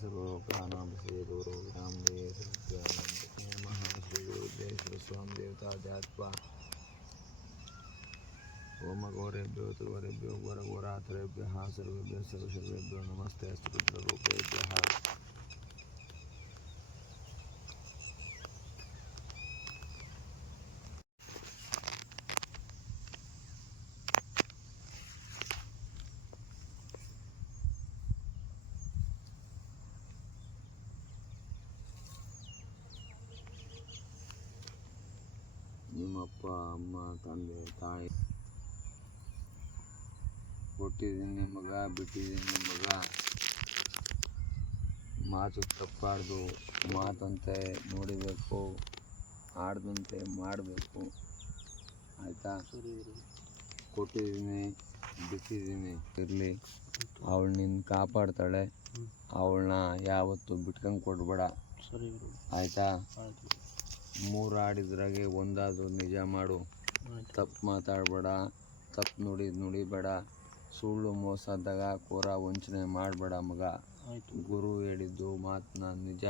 सर्वलोकानां श्रीगुरुभ्यां नमः। श्रीगुरुदेश्वर स्वामी देवताध्यात्वा ओम गौरेभ्यो तुर्वरेभ्यो घोरघोरातरेभ्यः सर्वेभ्यः सर्वशर्वेभ्यो नमस्ते अस्तु रुद्ररूपेभ्यः। ನಿಮ್ಮಪ್ಪ ಅಮ್ಮ ತಂದೆ ತಾಯಿ ಕೊಟ್ಟಿದ್ದೀನಿ ಮಗ, ಬಿಟ್ಟಿದ್ದೀನಿ ಮಗ. ಮಾತು ತಪ್ಪಾರ್ದು, ಮಾತಂತೆ ನೋಡಿಬೇಕು, ಆಡ್ದಂತೆ ಮಾಡಬೇಕು. ಆಯಿತಾ? ಕೊಟ್ಟಿದ್ದೀನಿ, ಬಿಟ್ಟಿದ್ದೀನಿ, ಇರಲಿ. ಅವಳು ನಿನ್ನ ಕಾಪಾಡ್ತಾಳೆ. ಅವಳನ್ನ ಯಾವತ್ತೂ ಬಿಟ್ಕೊಂಡು ಕೊಡಬೇಡ. ಆಯಿತಾ? 3 ಆಡಿದ್ರಾಗೆ ಒಂದಾದರೂ ನಿಜ ಮಾಡು. ತಪ್ಪು ಮಾತಾಡಬೇಡ, ತಪ್ಪು ನುಡಿಬೇಡ, ಸುಳ್ಳು ಮೋಸದಾಗ ಕೋರ ವಂಚನೆ ಮಾಡಬೇಡ ಮಗ. ಗುರು ಹೇಳಿದ್ದು ಮಾತನ್ನ ನಿಜ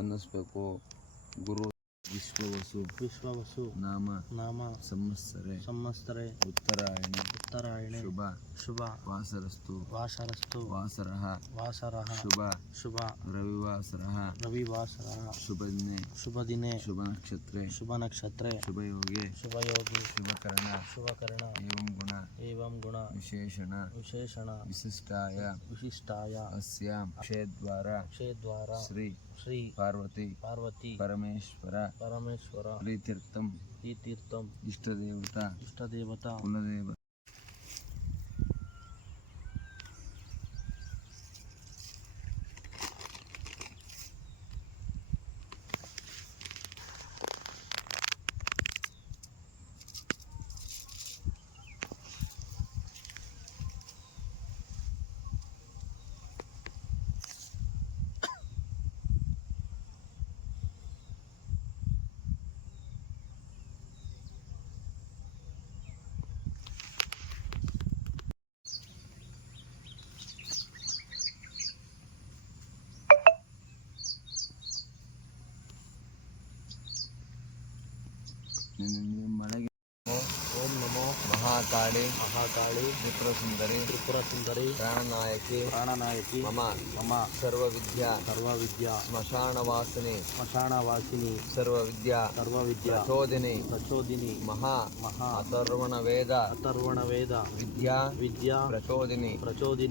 ಅನ್ನಿಸ್ಬೇಕು. ಗುರು ವಿಶ್ವವಸು ನಾಮ ಸಂವತ್ಸರೆ ಉತ್ತರಾಯಣೆ ಶುಭ ವಾಸರಸ್ತು ವಾಸರಃ ಶುಭ ರವಿವಾಸರಃ ಶುಭ ದಿನೆ ಶುಭ ನಕ್ಷತ್ರೆ ಶುಭಯೋಗಿ ಶುಭಕರಣ ಏವಂ ಗುಣ ವಿಶೇಷಣ ವಿಶಿಷ್ಟಾಯ ಅಸ್ಯಾಂ ಕ್ಷೇದ್ವಾರ ಶ್ರೀ ಪಾರ್ವತಿ ಪರಮೇಶ್ವರ ಪ್ರೀತ್ಯರ್ಥಂ ಇಷ್ಟದೇವತಾ ಕುಲದೇವ ಮಳೆಗೆ ಓಂ ನಮೋ ಮಹಾಕಾಳಿ ತ್ರಿಪುರ ಸುಂದರಿ ಪ್ರಾಣನಾಯಕಿ ಮಮ ಸರ್ವವಿದ್ಯಾ ಸ್ಮಶಾನವಾಸಿನಿ ಸರ್ವವಿದ್ಯಾ ಪ್ರಚೋದಿನಿ ಮಹಾ ಅಥರ್ವಣ ವೇದ ವಿದ್ಯಾ ಪ್ರಚೋದಿನಿ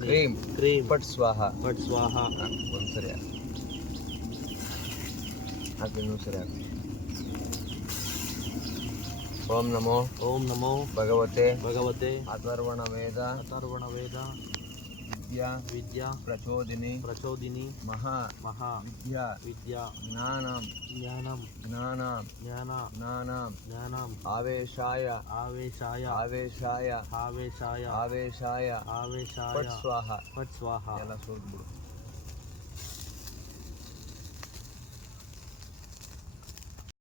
ಕ್ರೀಂ ಪಟ್ ಸ್ವಾಹ ಒಂದ್ಸರಿ ಹಾಕಿ ಸರಿ ಹಾಕಿ. ಓಂ ನಮೋ ಭಗವತೆ ಅಥರ್ವಣ ವೇದ ವಿದ್ಯಾ ಪ್ರಚೋದಿನಿ ಮಹಾ ವಿದ್ಯಾ ಜ್ಞಾನಂ ಆವೇಶಾಯ ಪಟ್ ಸ್ವಾಹ ಎಲ್ಲ ಸೋರ್ಬಿಡು.